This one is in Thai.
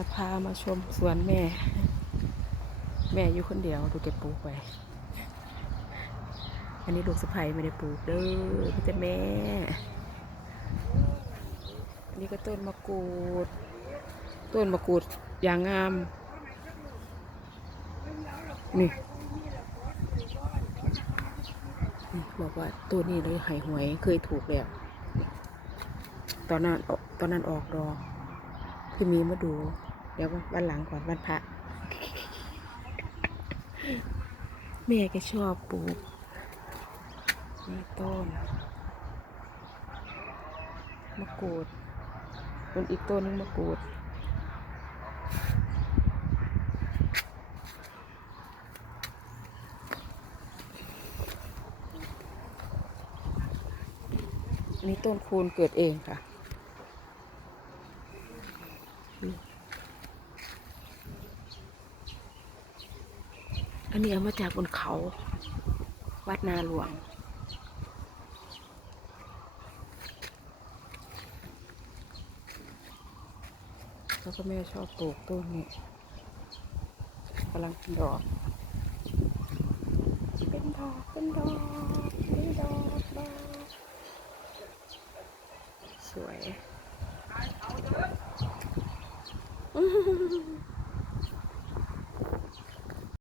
จะพามาชมสวนแม่ แม่อยู่คนเดียวดูแกปลูกไป อันนี้ลูกสะใภ้ไม่ได้ปลูกเด้อพี่แต่แม่ อันนี้ก็ต้นมะกรูด ต้นมะกรูดอย่างงาม นี่บอกว่าตัวนี้เลยหายหวยเคยถูกแล้วตอนนั้นตอนนั้นออกดอกพี่มีมาดู เดี๋ยววันหลังก่อนวันพระ แม่ก็ชอบปลูกนี่ต้นมะกรูดต้นอีกต้นนึงมะกรูดนนี้ต้นคูณเกิดเองค่ะ นนี้เอามาจากบนเขา วัดนาหลวง แล้วก็แม่ชอบปลูกต้นนี้กำลังเป็นดอก เป็นดอก เป็นดอก เป็นดอกดอกสวย